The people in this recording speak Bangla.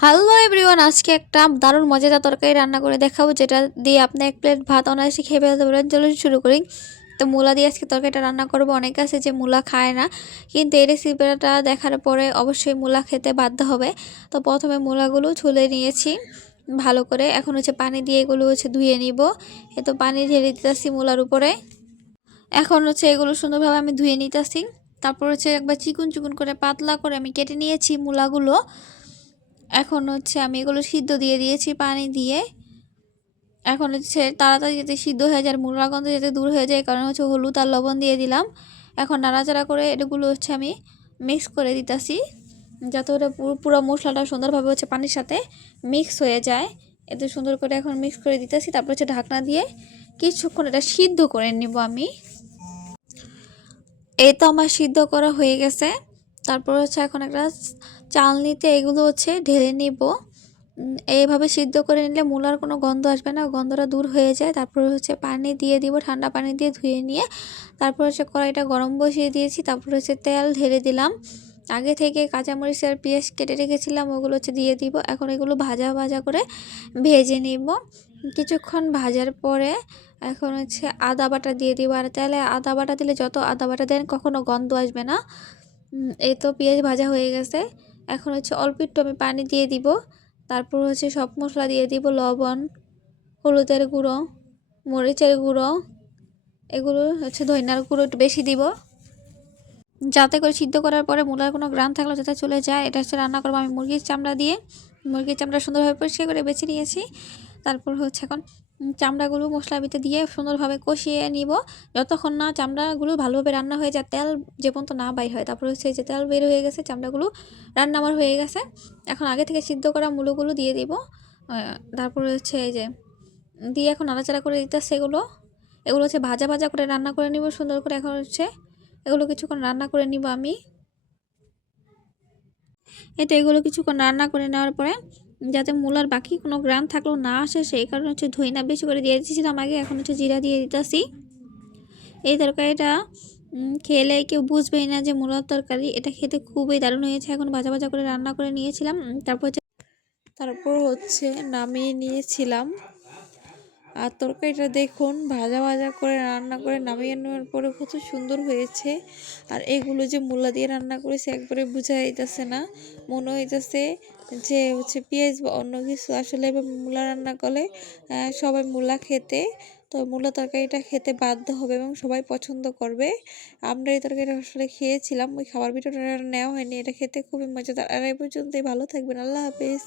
হ্যালো এভরিওয়ান, আজকে একটা দারুণ মজাদার তরকারি রান্না করে দেখাবো, যেটা দিয়ে আপনি এক প্লেট ভাত অনায়াসে খেয়ে ফেলতে পারেন। চলুন শুরু করি। তো মূলা দিয়ে আজকে তরকারিটা রান্না করবো। অনেকে আছে যে মূলা খায় না, কিন্তু এই রেসিপিটা দেখার পরে অবশ্যই মূলা খেতে বাধ্য হবে। তো প্রথমে মূলাগুলো ছুলে নিয়েছি ভালো করে। এখন পানি দিয়ে এগুলো ধুয়ে নিব। এ তো পানি ঢেলে দিতেছি মূলার উপরে। এখন এগুলো সুন্দরভাবে আমি ধুয়ে নিতেছি। তারপর একবার চিকুন চিকুন করে পাতলা করে আমি কেটে নিয়েছি মূলাগুলো। এখন আমি এগুলো সিদ্ধ দিয়ে দিয়েছি পানি দিয়ে। এখন তাড়াতাড়ি যাতে সিদ্ধ হয়ে যায়, মূলা গন্ধ যাতে দূর হয়ে যায়, কারণ হলুদ আর লবণ দিয়ে দিলাম। এখন নাড়াচাড়া করে এগুলো আমি মিক্স করে দিতেছি, যাতে ওটা পুরো মশলাটা সুন্দরভাবে পানির সাথে মিক্স হয়ে যায়। এতে সুন্দর করে এখন মিক্স করে দিতেছি। তারপর ঢাকনা দিয়ে কিছুক্ষণ এটা সিদ্ধ করে নিব আমি। এই তো আমার সিদ্ধ করা হয়ে গেছে। তারপর এখন একটা চালনিতে এগুলো ঢেলে নিব। এইভাবে সিদ্ধ করে নিলে মূলার কোনো গন্ধ আসবে না, গন্ধটা দূর হয়ে যায়। তারপর পানি দিয়ে দিব, ঠান্ডা পানি দিয়ে ধুয়ে নিয়ে। তারপর কড়াইটা গরম বসিয়ে দিয়েছি। তারপর তেল ঢেলে দিলাম। আগে থেকে কাঁচামরিচ আর পেঁয়াজ কেটে রেখেছিলাম, ওগুলো দিয়ে দিব। এখন এগুলো ভাজা ভাজা করে ভেজে নিব। কিছুক্ষণ ভাজার পরে এখন আদা বাটা দিয়ে দিব। আর তেলে আদা বাটা দিলে যত আদা বাটা দেন কখনো গন্ধ আসবে না। এই তো পেঁয়াজ ভাজা হয়ে গেছে। এখন অল্প একটু আমি পানি দিয়ে দিব। তারপর সব মশলা দিয়ে দিব, লবণ, হলুদের গুঁড়ো, মরিচের গুঁড়ো, এগুলো ধনিয়ার গুঁড়ো একটু বেশি দিব, যাতে করে সিদ্ধ করার পরে মূলার কোনো গ্রাম থাকলে যাতে চলে যায়। এটা রান্না করবো আমি মুরগির চামড়া দিয়ে। মুরগির চামড়া সুন্দরভাবে পরিষ্কার করে বেছে নিয়েছি। তারপর এখন চামড়াগুলো মশলার ভিতরে দিয়ে সুন্দরভাবে কষিয়ে নিব, যতক্ষণ না চামড়াগুলো ভালোভাবে রান্না হয়ে যায়, তেল যে পর্যন্ত না বাইর হয়। তারপর যে তেল বের হয়ে গেছে, চামড়াগুলো রান্না আমার হয়ে গেছে। এখন আগে থেকে সিদ্ধ করা মূলগুলো দিয়ে দিব। তারপর এই যে দিয়ে এখন নাড়াচাড়া করে দিতেছে। এগুলো ভাজা ভাজা করে রান্না করে নিব সুন্দর করে। এখন এগুলো কিছুক্ষণ রান্না করে নিব আমি। এতে এগুলো কিছুক্ষণ রান্না করে নেওয়ার পরে যাতে মূলার বাকি কোনো গ্রাম থাকলেও না আসে, সেই কারণে ধইনা বেশি করে দিয়ে দিয়েছিলাম আগে। এখন জিরা দিয়ে দিতেছি। এই তরকারিটা খেলে কেউ বুঝবেই না যে মূলার তরকারি। এটা খেতে খুবই দারুণ হয়েছে। এখন ভাজা ভাজা করে রান্না করে নিয়েছিলাম। তারপর নামিয়ে নিয়েছিলাম। আর তরকারিটা দেখুন, ভাজা ভাজা করে রান্না করে নামিয়ে নেওয়ার পরে কত সুন্দর হয়েছে। আর এগুলো যে মূলা দিয়ে রান্না করেছে একবারে বোঝা যাইতেছে না, মনে হইতেছে যে পেঁয়াজ বা অন্য কিছু। আসলে মূলা রান্না করলে সবাই মূলা খেতে, তো মূলা তরকারিটা খেতে বাধ্য হবে এবং সবাই পছন্দ করবে। আমরা এই তরকারিটা আসলে খেয়েছিলাম, ওই খাবার ভিডিওটা নেওয়া হয়নি। এটা খেতে খুবই মজাদার। আর এই পর্যন্তই, ভালো থাকবেন, আল্লাহ হাফেজ।